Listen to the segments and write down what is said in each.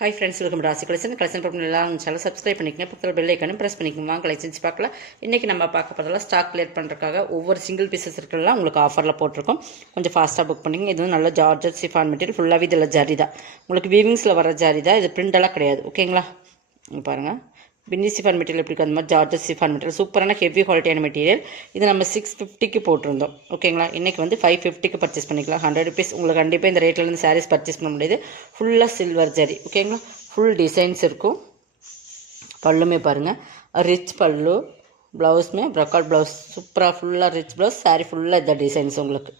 Hi friends, welcome ராசி collection பண்ணி எல்லாம் சேனல் சப்ஸ்கிரைப் பண்ணிக்கங்க. பக்கத்தில் பெல் ஐக்கானும் ப்ரெஸ் பண்ணிக்கோங்க. வாங்க கலெக்ஷன்ஸ் பார்க்கலாம். இன்றைக்கி நம்ம பார்க்க போகிறதெல்லாம் ஸ்டாக் கிளியர் பண்ணுறதுக்காக ஒவ்வொரு சிங்கிள் பீசஸ் இருக்கலாம் உங்களுக்கு ஆஃபரில் போட்டிருக்கோம். கொஞ்சம் ஃபாஸ்ட்டாக புக் பண்ணிங்க. இது வந்து நல்ல ஜார்ஜட் சிஃபான் மெட்டீரியல், ஃபுல்லாகவே இதில் ஜரி தான். உங்களுக்கு வீவிங்ஸில் வர ஜரி தான், இது பிரிண்டெல்லாம் கிடையாது. ஓகேங்களா? பாருங்கள், பின்னி சிஃபான் மெட்டீரியல் எப்படி அந்த மாதிரி ஜார்ஜட் சிஃபான் மெட்டீரியல் சூப்பரான ஹெவி குவாலிட்டியான மெட்டீரியல். இது நம்ம 650க்கு போட்டிருந்தோம். ஓகேங்களா? இன்றைக்கி வந்து 550க்கு பர்ச்சேஸ் பண்ணிக்கலாம். 100 ருபீஸ் உங்களுக்கு கண்டிப்பாக இந்த ரேட்லேருந்து சாரீஸ் பர்ச்சேஸ் பண்ண முடியாது. ஃபுல்லாக சில்வர் ஜரி. ஓகேங்களா? ஃபுல் டிசைன்ஸ் இருக்கும். பல்லுமே பாருங்கள், ரிச் பல்லு, ப்ளவுஸுமே ப்ரொக்காட் ப்ளவுஸ் சூப்பராக ஃபுல்லாக ரிச் ப்ளவுஸ். சாரீ ஃபுல்லாக இந்த டிசைன்ஸ் உங்களுக்கு.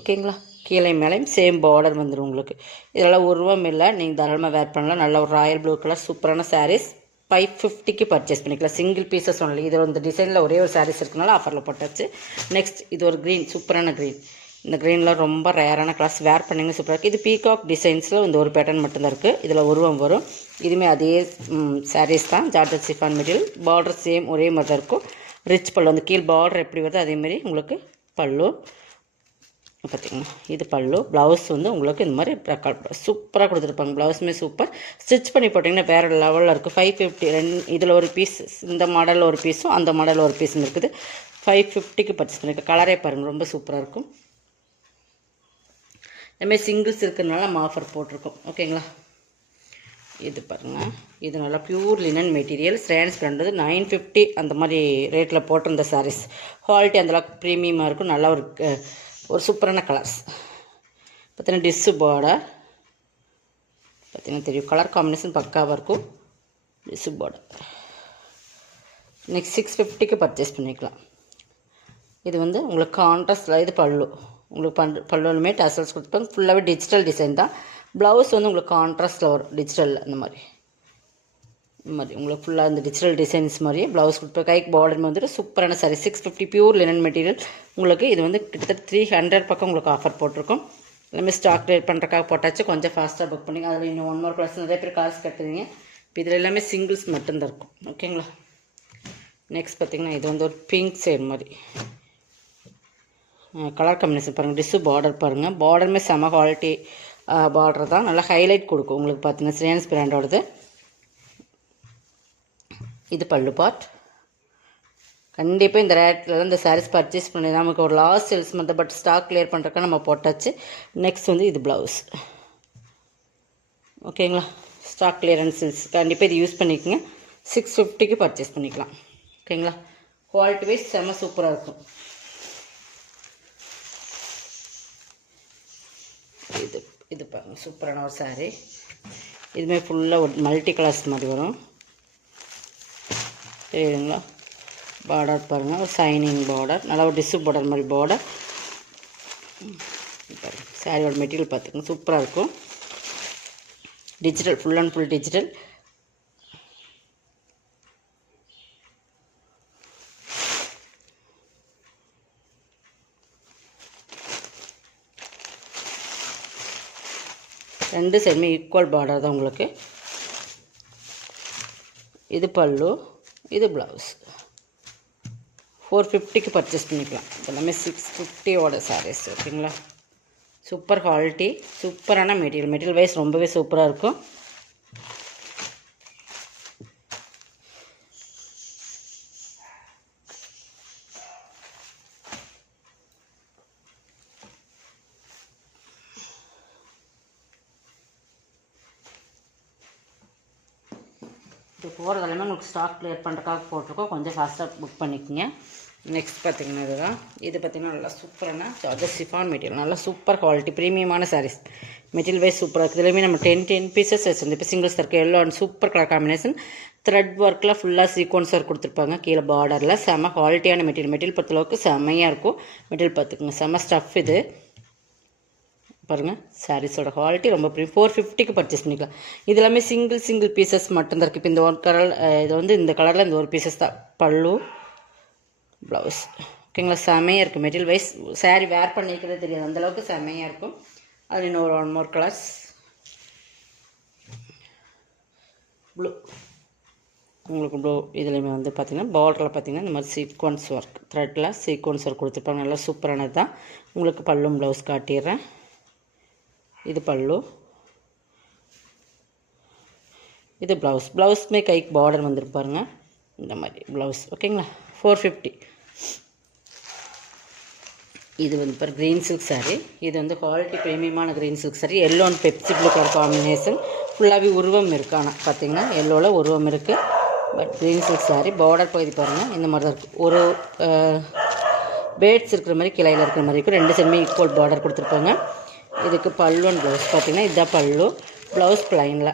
ஓகேங்களா? கீழே மேலேயும் சேம் பார்டர் வந்துடும் உங்களுக்கு. இதெல்லாம் உருவம் இல்லை, நீங்கள் தாராளமாக வேர் பண்ணலாம். நல்ல ஒரு ராயல் ப்ளூ கலர் சூப்பரான சாரீஸ் 550க்கு பர்ச்சேஸ் பண்ணிக்கலாம். Single pieces only. இது இந்த டிசைனில் ஒரே ஒரு சாரீஸ் இருக்குனால ஆஃபரில் போட்டாச்சு. நெக்ஸ்ட் இது ஒரு க்ரீன், சூப்பரான க்ரீன். இந்த க்ரீனில் ரொம்ப ரேரான கிளாஸ், வேர் பண்ணிங்க சூப்பராக இருக்குது. இது பீகாக் டிசைன்ஸில் இந்த ஒரு பேட்டர்ன் மட்டும்தான் இருக்குது. இதில் உருவம் வரும். இதுவுமே அதே சாரீஸ் தான், georgette chiffon material. Border same ஒரே மாதிரி தான் இருக்கும். ரிச் பல்லு, அந்த கீழ் பார்டர் எப்படி வருதோ அதேமாதிரி உங்களுக்கு பல்லு. பார்த்திங்கன்னா இது பல்லு. ப்ளவுஸ் வந்து உங்களுக்கு இந்த மாதிரி சூப்பராக கொடுத்துருப்பாங்க. ப்ளவுஸுமே சூப்பர். ஸ்டிச் பண்ணி போட்டிங்கன்னா வேறு லெவலில் இருக்குது. 550 இதில் ஒரு பீஸ், இந்த மாடலில் ஒரு பீஸும் அந்த மாடலில் ஒரு பீஸும் இருக்குது. 550க்கு பர்ச்சேஸ் பண்ணியிருக்கேன். கலரே பாருங்கள், ரொம்ப சூப்பராக இருக்கும். இதுமாதிரி சிங்கிள்ஸ் இருக்கிறதுனால நம்ம ஆஃபர் போட்டிருக்கோம். ஓகேங்களா? இது பாருங்கள், இது நல்லா ப்யூர் லினன் மெட்டீரியல். ஸ்ரேன்ஸ் பிராண்டது 950 அந்த மாதிரி ரேட்டில் போட்டிருந்த சாரீஸ். குவாலிட்டி அந்தளவுக்கு ப்ரீமியமாக இருக்கும். நல்லா ஒரு சூப்பரான கலர்ஸ். பார்த்தீங்கன்னா டிஸ்ஸு பார்டர் பார்த்தீங்கன்னா தெரியும். கலர் காம்பினேஷன் பக்காவாக இருக்கும். Tissue border. நெக்ஸ்ட் 650க்கு பர்ச்சேஸ் பண்ணிக்கலாம். இது வந்து உங்களுக்கு கான்ட்ராஸ்டில் இது பல்லு. உங்களுக்கு பல்லுமே டசல்ஸ் கொடுத்துப்பாங்க. ஃபுல்லாகவே டிஜிட்டல் டிசைன் தான். ப்ளவுஸ் வந்து உங்களுக்கு கான்ட்ராஸ்டில் வரும், டிஜிட்டலில் இந்த மாதிரி. இந்த மாதிரி உங்களுக்கு ஃபுல்லாக இந்த டிஜிட்டல் டிசைன்ஸ் மாதிரியே ப்ளவுஸ் கொடுப்பேன். கைக்கு பார்டர் வந்துட்டு சூப்பரான சாரி. 650 pure linen material. உங்களுக்கு இது வந்து கிட்டத்தட்ட 300 பக்கம் உங்களுக்கு ஆஃபர் போட்டிருக்கோம். எல்லாமே ஸ்டாக் கிளியர் பண்ணுறக்காக போட்டாச்சு. கொஞ்சம் ஃபாஸ்ட்டாக புக் பண்ணிங்க. அதில் இன்னும் 1 மோர் கிளாஸ் நிறைய பேர் காசு கட்டுறீங்க. இப்போ இதில் எல்லாமே சிங்கிள்ஸ் மட்டும்தான் இருக்கும். ஓகேங்களா? நெக்ஸ்ட் பார்த்திங்கன்னா இது வந்து ஒரு பிங்க் சைடு மாதிரி கலர் காம்பினேஷன் பாருங்கள். டிஸ்ஸு பார்டர் பாருங்கள். பார்டருமே செம குவாலிட்டி பார்டர் தான். நல்லா ஹைலைட் கொடுக்கும் உங்களுக்கு. பார்த்தீங்கன்னா ஸ்ரேன்ஸ் பிராண்டோடது. இது பல்லு பார்ட். கண்டிப்பாக இந்த ரேட்டில் இந்த சாரீஸ் பர்ச்சேஸ் பண்ணி நமக்கு ஒரு லாஸ்ட் சேல்ஸ் மட்டும், பட் ஸ்டாக் கிளியர் பண்ணுறதுக்கு நம்ம போட்டாச்சு. நெக்ஸ்ட் வந்து இது ப்ளவுஸ். ஓகேங்களா? ஸ்டாக் கிளியரன்ஸ் சேல்ஸ் கண்டிப்பாக இது யூஸ் பண்ணிக்கோங்க. 650க்கு பர்ச்சேஸ் பண்ணிக்கலாம். ஓகேங்களா? குவாலிட்டி வைஸ் செம்ம சூப்பராக இருக்கும். இது பாருங்கள், சூப்பரான ஒரு சாரீ. இதுமாதிரி ஃபுல்லாக ஒரு மல்டி கலர்ஸ் மாதிரி வரும். தெரியுதுங்களா? பார்டர் பாருங்கள், ஒரு சைனிங் பார்டர். நல்லா ஒரு டிஷ்யூ பார்டர் மாதிரி பார்டர். சாரியோட மெட்டீரியல் பார்த்துக்கோங்க, சூப்பராக இருக்கும். Digital, full and full digital. ரெண்டு சைடுமே ஈக்குவல் பார்டர் தான் உங்களுக்கு. இது பல்லு, இது ப்ளவுஸ். 450க்கு பர்ச்சேஸ் பண்ணிக்கலாம். எல்லாமே 650ஓட சாரீஸ். ஓகேங்களா? சூப்பர் குவாலிட்டி, சூப்பரான மெட்டீரியல். மெட்டீரியல் வைஸ் ரொம்பவே சூப்பராக இருக்கும். இது போகிறது எல்லாமே உங்களுக்கு ஸ்டாக் கிளியர் பண்ணுறதுக்காக போட்டிருக்கோம். கொஞ்சம் ஃபாஸ்ட்டாக புக் பண்ணிக்கோங்க. நெக்ஸ்ட் பார்த்திங்கன்னா இதுதான். இது பார்த்திங்கன்னா நல்லா சூப்பரான ஜார்ஜட் சிஃபான் மெட்டீரியல். நல்லா சூப்பர் குவாலிட்டி ப்ரீமியமான சாரீஸ். மெட்டீரியல் வைஸ் சூப்பராக இருக்குது. இதுலேயுமே நம்ம 10 பீசஸ் வச்சுருந்து. இப்போ சிங்கிள்ஸ் இருக்குது. Yellow and super colour combination. Thread ஒர்க்கில் ஃபுல்லாக சீக்வன்ஸ் ஒர்க் கொடுத்துருப்பாங்க. கீழே பார்டரில் செம்ம குவாலிட்டியான மெட்டீரியல். மெட்டீரியல் பொறுத்தளவுக்கு செம்மையாக இருக்கும். மெட்டீரியல் பார்த்துக்குங்க, செம்ம ஸ்டஃப். இது பாருங்கள், சாரீஸோட குவாலிட்டி ரொம்ப ப்ரீமியம். 450க்கு பர்ச்சேஸ் பண்ணிக்கலாம். இது எல்லாமே சிங்கிள் பீசஸ் மட்டும்தான் இருக்குது. இப்போ இந்த ஒரு கலர், இது வந்து இந்த கலரில் இந்த ஒரு பீசஸ் தான். பல்லு, ப்ளவுஸ். ஓகேங்களா? செம்மையாக இருக்குது. மெட்டீரியல் வைஸ் சாரீ வேர் பண்ணிக்கிறது தெரியாது, அந்தளவுக்கு செம்மையாக இருக்கும். அது இன்னும் 1 மோர் கலர்ஸ். ப்ளூ, உங்களுக்கு ப்ளூ. இதுலேயுமே வந்து பார்த்திங்கன்னா பார்டரில் பார்த்திங்கன்னா இந்த மாதிரி சீக்வன்ஸ் ஒர்க், த்ரெட்டில் சீக்வன்ஸ் ஒர்க் கொடுத்துருப்பாங்க. நல்லா சூப்பரானது தான். உங்களுக்கு பல்லும் ப்ளவுஸ் காட்டிடுறேன். இது பல்லு, இது ப்ளவுஸ்மே கைக்கு பார்டர் வந்துருப்பாருங்க இந்த மாதிரி ப்ளவுஸ். ஓகேங்களா, 450. இது வந்து இப்போ க்ரீன் சில்க் சாரீ. இது வந்து குவாலிட்டி ப்ரீமியமான green silk saree. Yellow and Pepsi blue colour combination. ஃபுல்லாகவே உருவம் இருக்குது. ஆனால் பார்த்தீங்கன்னா எல்லோவில் உருவம் இருக்குது. But green silk saree. Border பகுதி பாருங்கள் இந்த மாதிரி தான் இருக்குது. ஒரு பேட்ஸ் இருக்கிற மாதிரி கிளையில் இருக்கிற மாதிரி இருக்கும். 2 சைடுமே ஈக்குவல் பார்டர் கொடுத்துருப்பாங்க. இதுக்கு பல்லு அண்ட் ப்ளவுஸ் பார்த்தீங்கன்னா இதுதான் பல்லு. ப்ளவுஸ் ப்ளைனில்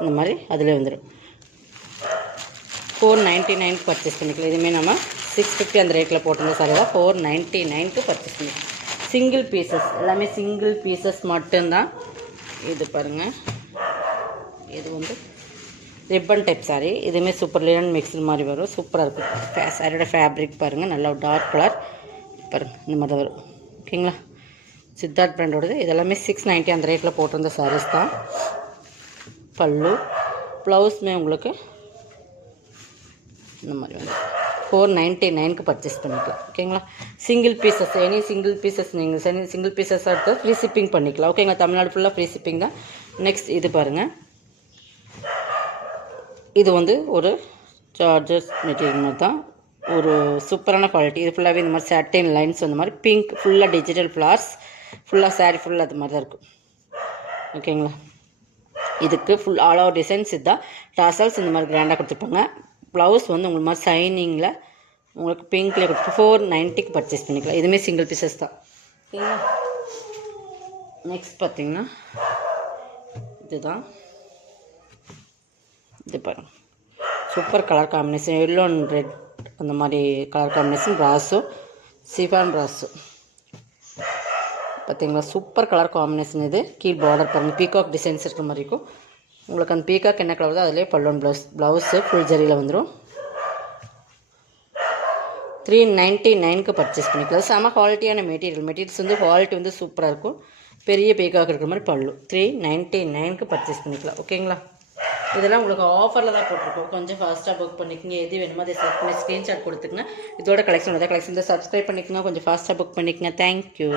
இந்த மாதிரி அதில் வந்துடும். 499 பர்ச்சேஸ் பண்ணிக்கலாம். இதுவுமே நம்ம 650 அந்த ரேட்டில் போட்டிருந்த சாரி தான் 499 பர்ச்சேஸ் பண்ணிக்கலாம். சிங்கிள் பீசஸ், எல்லாமே சிங்கிள் பீசஸ் மட்டும்தான். இது பாருங்கள், இது வந்து ரிப்பன் டைப் சாரீ. இதுவுமே சூப்பர் லினன் மிக்ஸ்டு மாதிரி வரும். சூப்பராக இருக்கும். சாரியோட ஃபேப்ரிக் பாருங்கள், நல்லா டார்க் கலர் பாருங்கள் இந்த மாதிரி தான் வரும். ஓகேங்களா, சித்தார்த் பிராண்டோடது. இதெல்லாமே 690 அந்த ரேட்டில் போட்டிருந்த சாரீஸ் தான். பல்லு ப்ளவுஸ்மே உங்களுக்கு இந்த மாதிரி வந்து 499 பர்ச்சேஸ் பண்ணிக்கலாம். ஓகேங்களா, single pieces, any single pieces நீங்கள் சிங்கிள் பீசஸ் எடுத்து ஃப்ரீ ஷிப்பிங் பண்ணிக்கலாம். ஓகேங்களா, தமிழ்நாடு ஃபுல்லாக ஃப்ரீ ஷிப்பிங் தான். நெக்ஸ்ட் இது பாருங்கள், இது வந்து ஒரு சார்ஜஸ் மெட்டீரியல் மாதிரி தான். ஒரு சூப்பரான குவாலிட்டி. இது ஃபுல்லாகவே இந்த மாதிரி சாட்டின் லைன்ஸ் அந்த மாதிரி பிங்க் ஃபுல்லாக டிஜிட்டல் ஃப்ளார்ஸ் ஃபுல்லாக சாரீ ஃபுல்லாக அது மாதிரி தான் இருக்கும். ஓகேங்களா, இதுக்கு ஃபுல் ஆல் ஓவர் டிசைன்ஸ் இதுதான். டாசல்ஸ் இந்த மாதிரி கிராண்டாக கொடுத்துருப்பாங்க. ப்ளவுஸ் வந்து உங்களுக்கு மாதிரி ஷைனிங்கில் உங்களுக்கு பிங்க்லேயே கொடுத்து 490 பர்ச்சேஸ் பண்ணிக்கலாம். இதுவுமே சிங்கிள் பீசஸ் தான். ஓகேங்களா, நெக்ஸ்ட் பார்த்தீங்கன்னா இதுதான். இது பாருங்கள், super colour combination. Yellow and red அந்த மாதிரி கலர் காம்பினேஷன். ப்ராஸோ சிஃபான் ப்ராஸோ பார்த்தீங்களா, சூப்பர் கலர் காம்பினேஷன். இது கீழ் பார்டர் பாருங்கள், பீகாக் டிசைன்ஸ் இருக்கிற மாதிரி இருக்கும். உங்களுக்கு அந்த பீகாக் என்ன கலர் தான் அதிலே பல்லுவன் ப்ளவுஸு ஃபுல் ஜரியில் வந்துடும். 399 பர்ச்சேஸ் பண்ணிக்கலாம். செம குவாலிட்டியான மெட்டீரியல்ஸ் வந்து குவாலிட்டி வந்து சூப்பராக இருக்கும். பெரிய பீகாக் இருக்கிற மாதிரி பல்லு. 399 பர்ச்சேஸ் பண்ணிக்கலாம். ஓகேங்களா, இதெல்லாம் உங்களுக்கு ஆஃபரில் தான் போட்டிருக்கோம். கொஞ்சம் ஃபாஸ்ட்டாக புக் பண்ணிக்கோங்க. எது வேணுமோ அதை செலக்ட் பண்ணி ஸ்க்ரீன்ஷாட் கொடுத்துக்குங்க. இதோட கலெக்ஷன் சப்ஸ்கிரைப் பண்ணிக்கோங்க. கொஞ்சம் ஃபாஸ்ட்டாக புக் பண்ணிக்கோங்க. தேங்க்யூ.